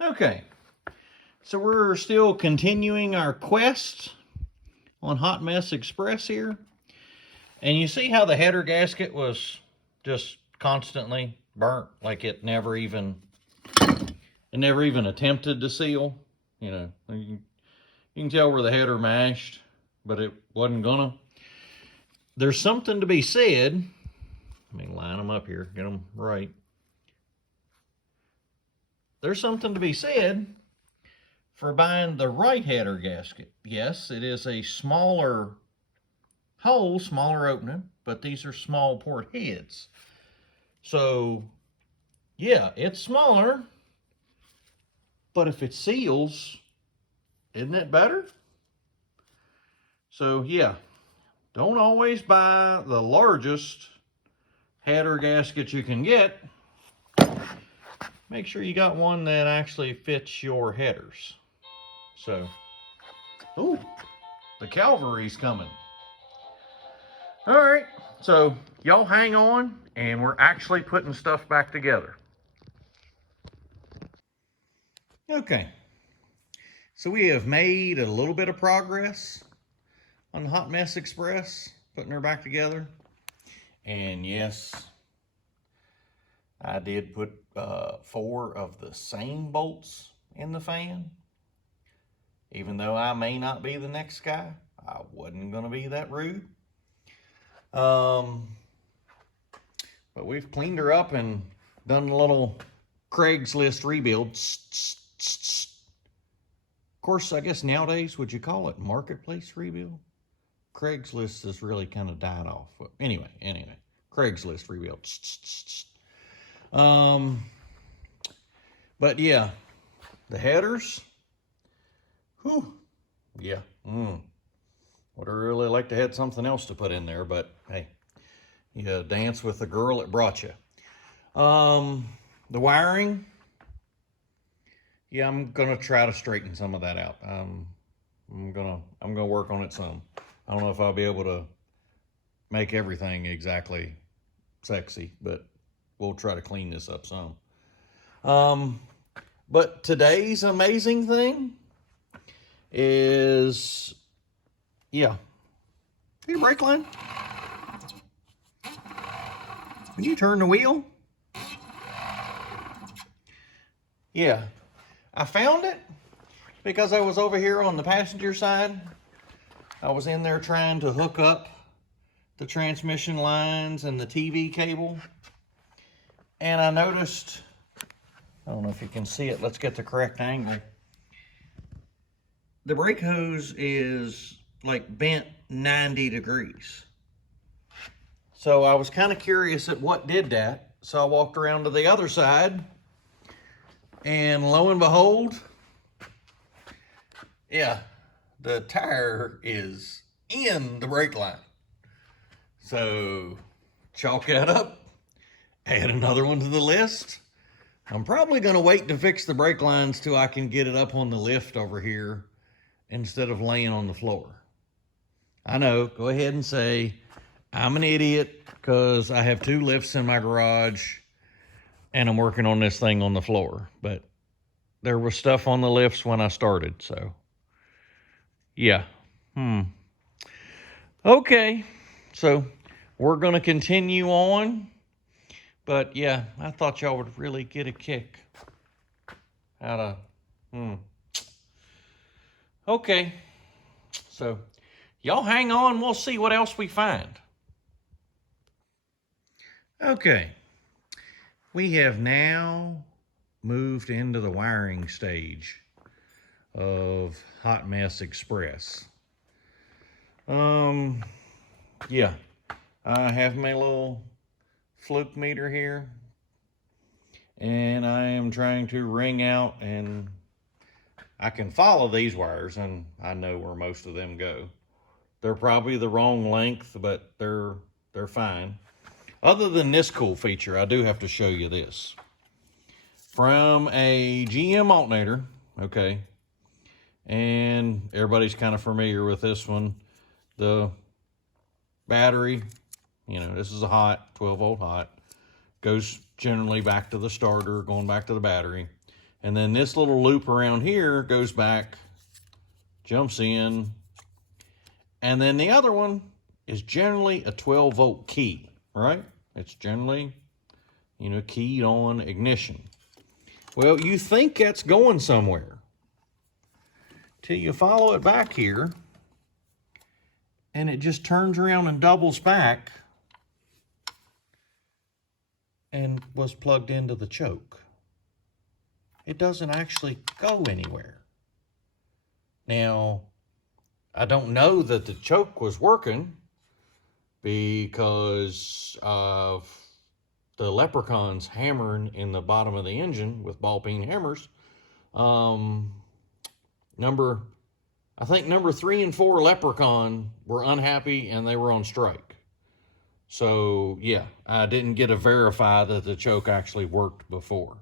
Okay, so we're still continuing our quest on Hot Mess Express here. And you see how the header gasket was just constantly burnt, like it never even attempted to seal. You can tell where the header mashed, but it wasn't gonna. There's something to be said. Let me line them up here, get them right. There's something to be said for buying the right header gasket. Yes, it is a smaller hole, smaller opening, but these are small port heads. So, yeah, it's smaller, but if it seals, isn't it better? So, yeah, don't always buy the largest header gasket you can get. Make sure you got one that actually fits your headers. So, ooh, the cavalry's coming. All right, so y'all hang on, and we're actually putting stuff back together. Okay, so we have made a little bit of progress on the Hot Mess Express, putting her back together. And yes, I did put 4 of the same bolts in the fan. Even though I may not be the next guy, I wasn't going to be that rude. But we've cleaned her up and done a little Craigslist rebuild. Of course, I guess nowadays, would you call it marketplace rebuild? Craigslist has really kind of died off. But anyway, Craigslist rebuild. But yeah, the headers. Whew. Yeah. Would have really liked to have something else to put in there, but hey, you dance with the girl that brought you. The wiring. Yeah, I'm gonna try to straighten some of that out. I'm gonna work on it some. I don't know if I'll be able to make everything exactly sexy, but we'll try to clean this up some. But today's amazing thing is, yeah. Hey, brake line. Can you turn the wheel? Yeah. I found it because I was over here on the passenger side. I was in there trying to hook up the transmission lines and the TV cable. And I noticed, I don't know if you can see it. Let's get the correct angle. The brake hose is like bent 90 degrees. So I was kind of curious at what did that. So I walked around to the other side, and lo and behold, yeah, the tire is in the brake line. So chalk that up, add another one to the list. I'm probably going to wait to fix the brake lines till I can get it up on the lift over here instead of laying on the floor. I know, go ahead and say I'm an idiot because I have 2 lifts in my garage and I'm working on this thing on the floor. But there was stuff on the lifts when I started, so yeah. Okay, so we're going to continue on. But yeah, I thought y'all would really get a kick out of, Okay, so y'all hang on, we'll see what else we find. Okay, we have now moved into the wiring stage of Hot Mess Express. Yeah, I have my little fluke meter here, and I am trying to ring out, and I can follow these wires and I know where most of them go. They're probably the wrong length, but they're fine. Other than this cool feature, I do have to show you this. From a GM alternator, okay, and everybody's kind of familiar with this one. The battery, this is a hot, 12 volt hot, goes generally back to the starter, going back to the battery. And then this little loop around here goes back, jumps in. And then the other one is generally a 12-volt key, right? It's generally, you know, keyed on ignition. Well, you think that's going somewhere till you follow it back here, and it just turns around and doubles back and was plugged into the choke. It doesn't actually go anywhere. Now, I don't know that the choke was working because of the leprechauns hammering in the bottom of the engine with ball peen hammers. I think number 3 and 4 leprechaun were unhappy and they were on strike. So yeah, I didn't get to verify that the choke actually worked before.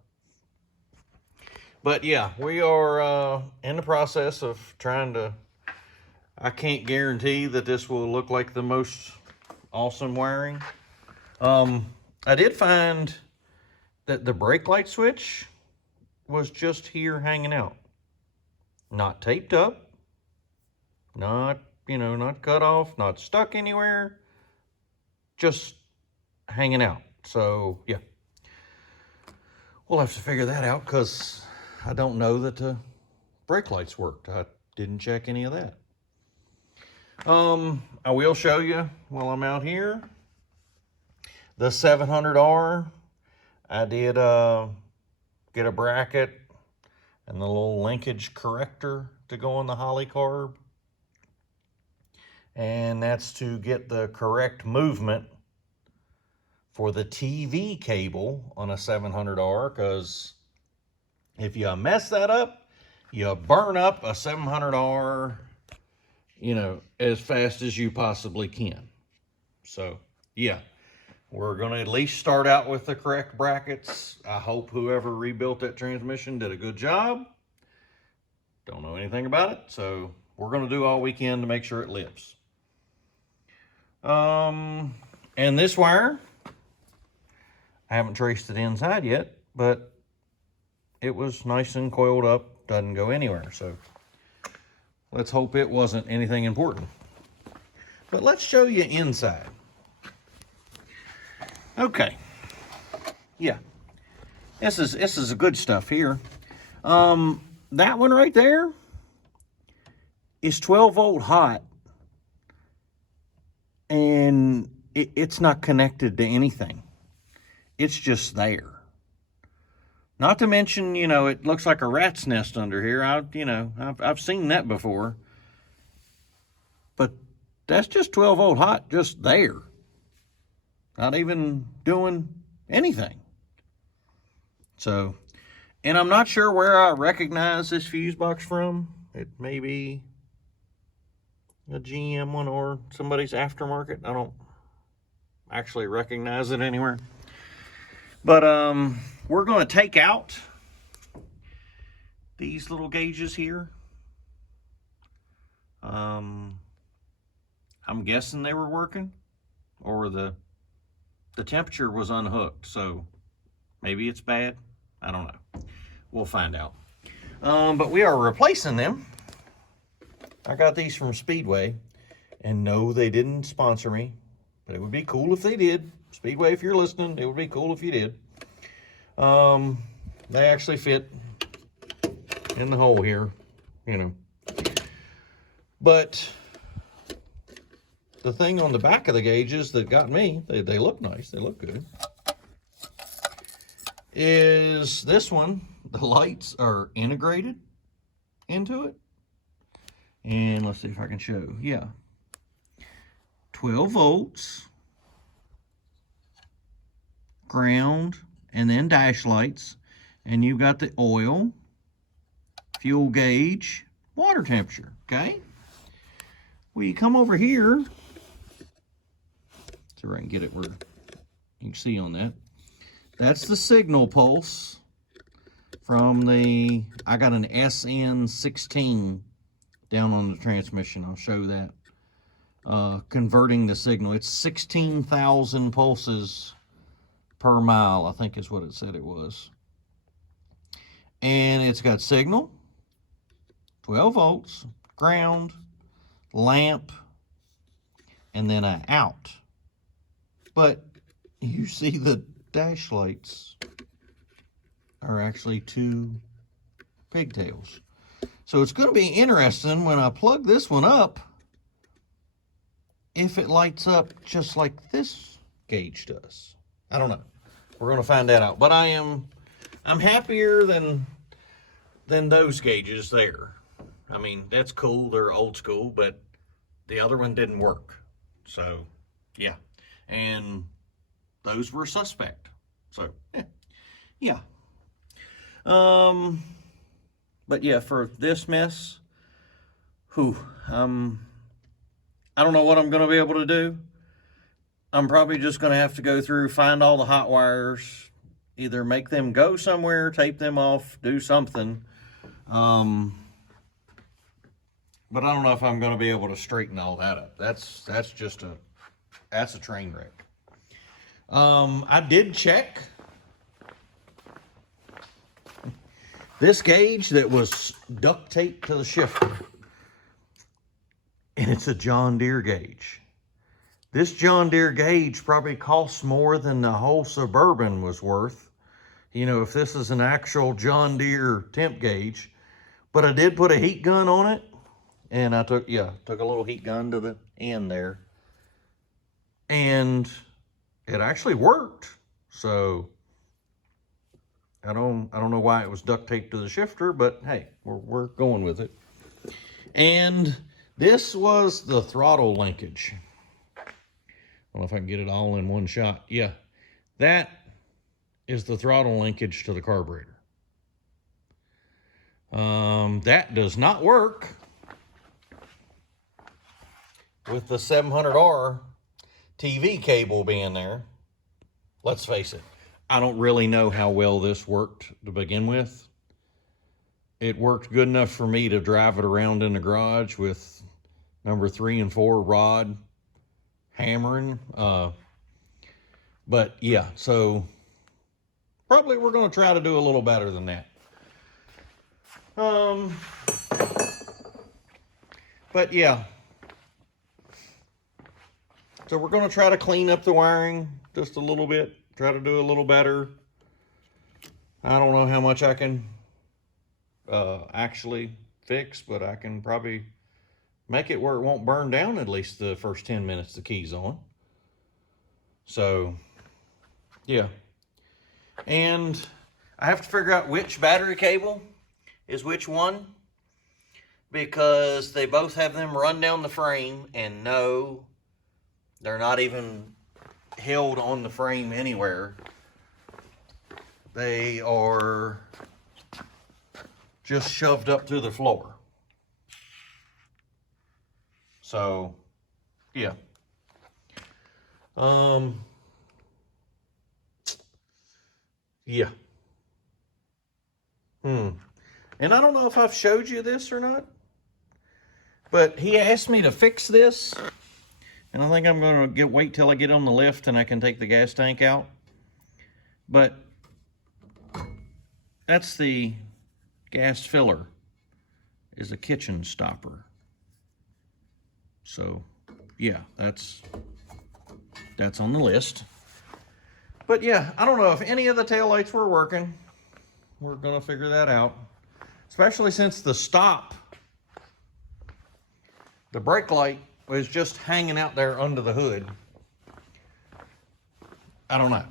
But yeah, we are in the process of trying to, I can't guarantee that this will look like the most awesome wiring. I did find that the brake light switch was just here hanging out. Not taped up, not, you know, not cut off, not stuck anywhere, just hanging out. So yeah, we'll have to figure that out because I don't know that the brake lights worked. I didn't check any of that. I will show you while I'm out here the 700R. I did get a bracket and the little linkage corrector to go on the Holley carb. And that's to get the correct movement for the TV cable on a 700R, because if you mess that up, you burn up a 700R, you know, as fast as you possibly can. So, yeah, we're going to at least start out with the correct brackets. I hope whoever rebuilt that transmission did a good job. Don't know anything about it, so we're going to do all we can to make sure it lives. And this wire, I haven't traced it inside yet, but it was nice and coiled up, doesn't go anywhere. So let's hope it wasn't anything important. But let's show you inside. Okay. Yeah. This is the good stuff here. That one right there is 12-volt hot. And it's not connected to anything. It's just there. Not to mention, you know, it looks like a rat's nest under here. I've seen that before. But that's just 12-volt hot, just there. Not even doing anything. So, and I'm not sure where I recognize this fuse box from. It may be a GM one or somebody's aftermarket. I don't actually recognize it anywhere. But we're going to take out these little gauges here. I'm guessing they were working, or the temperature was unhooked, so maybe it's bad. I don't know. We'll find out. But we are replacing them. I got these from Speedway, and no, they didn't sponsor me, but it would be cool if they did. Speedway, if you're listening, it would be cool if you did. They actually fit in the hole here, you know. But the thing on the back of the gauges that got me, they look nice, they look good, is this one. The lights are integrated into it. And let's see if I can show. Yeah. 12 volts, ground, and then dash lights. And you've got the oil, fuel gauge, water temperature, okay? Well, you come over here. See if I can get it where you can see on that. That's the signal pulse from the, I got an SN16 down on the transmission. I'll show that. Converting the signal. It's 16,000 pulses per mile, I think is what it said it was. And it's got signal, 12 volts, ground, lamp, and then an out. But you see the dash lights are actually 2 pigtails. So it's going to be interesting when I plug this one up if it lights up just like this gauge does. I don't know. We're going to find that out. But I'm happier than those gauges there. I mean, that's cool. They're old school, but the other one didn't work. So, yeah. And those were suspect. So, yeah. But yeah, for this mess, I don't know what I'm going to be able to do. I'm probably just going to have to go through, find all the hot wires, either make them go somewhere, tape them off, do something. But I don't know if I'm going to be able to straighten all that up. That's a train wreck. I did check this gauge that was duct taped to the shifter, and it's a John Deere gauge. This John Deere gauge probably costs more than the whole Suburban was worth, you know, if this is an actual John Deere temp gauge. But I did put a heat gun on it, and I took a little heat gun to the end there, and it actually worked. So I don't know why it was duct taped to the shifter, but hey, we're going with it. And this was the throttle linkage. I don't know if I can get it all in one shot. Yeah, that is the throttle linkage to the carburetor. That does not work with the 700R TV cable being there. Let's face it, I don't really know how well this worked to begin with. It worked good enough for me to drive it around in the garage with number 3 and 4 rod hammering. But yeah, so probably we're going to try to do a little better than that. But yeah, so we're going to try to clean up the wiring just a little bit, try to do a little better. I don't know how much I can actually fix, but I can probably make it where it won't burn down at least the first 10 minutes the key's on. So, yeah. And I have to figure out which battery cable is which one, because they both have them run down the frame, and no, they're not even held on the frame anywhere. They are just shoved up through the floor. So, yeah. Yeah. And I don't know if I've showed you this or not, but he asked me to fix this, and I think I'm going to wait till I get on the lift and I can take the gas tank out. But that's the gas filler, is a kitchen stopper. So, yeah, that's on the list. But yeah, I don't know if any of the taillights were working. We're going to figure that out. Especially since the brake light was just hanging out there under the hood. I don't know.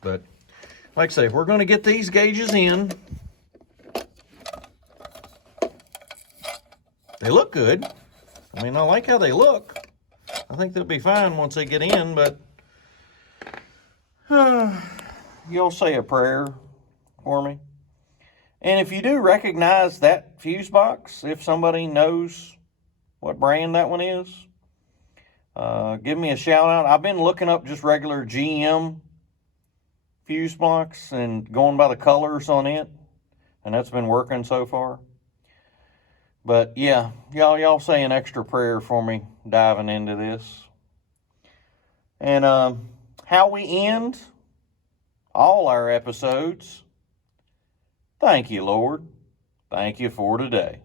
But like I say, we're going to get these gauges in. They look good. I mean, I like how they look. I think they'll be fine once they get in, but you'll say a prayer for me. And if you do recognize that fuse box, if somebody knows what brand that one is, give me a shout out. I've been looking up just regular GM fuse box and going by the colors on it, and that's been working so far. But yeah, y'all say an extra prayer for me diving into this. And how we end all our episodes Thank you, Lord. Thank you for today.